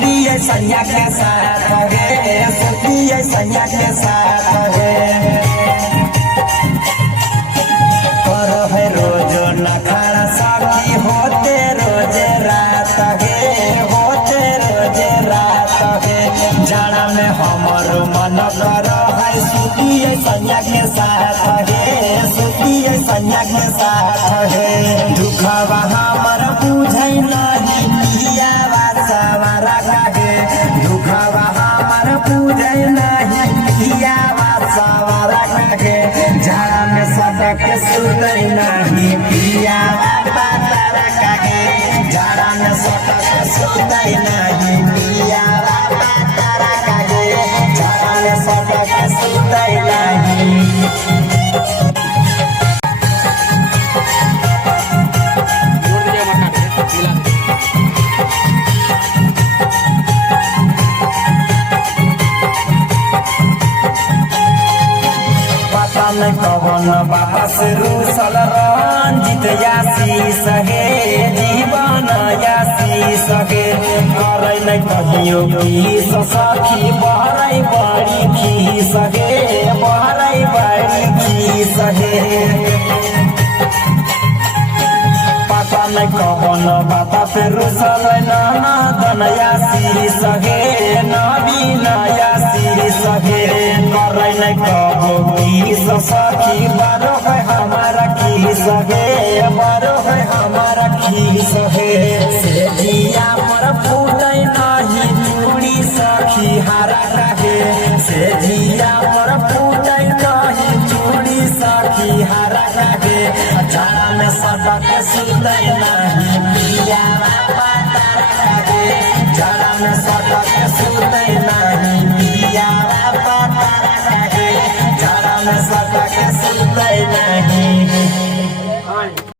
सुती है सैया के साथ है, सुती है सैया के साथ है। कर है रोज नखरा सखी होते रोज रात है, होते रोज रात है। जाड़ा में हमर मन कर है सुती है सैया के साथ है, सुती है सैया के साथ है। दुखवा हमर बुझै नहीं पिया सवारा काहे, दुखवा हमर बुझै नहीं पिया सवारा काहे। झाड़ा में सटक सुतै नहीं पिया बातारा काहे, झाड़ा में सटक सुतै नहीं पिया बातारा काहे, झाड़ा में सटक सुतै नहीं। में कवन वापस रूसल रंजित यासीस हे, जीवन यासीस हे। करे न कहियो किस सखी बहरै बड़ी खीस हे, बहरै बड़ी खीस हे। पता न कवन वापस रूसल ननद यासीस हे, नवीन यासीस हे। करे न कहो किस सखी बड़ो है हमारा खीस हे, बड़ो है हमारा खीस हे। से जिया पर फूटै नहीं चूड़ी सखी हरा काहे, से जिया पर फूटै नहीं चूड़ी सखी हरा काहे। झाड़ा में सटक सुतै नहीं पिया बातारा काहे, झाड़ा में सटक सुतै नहीं पिया बातारा काहे, झाड़ा में सटक सुतै नहीं।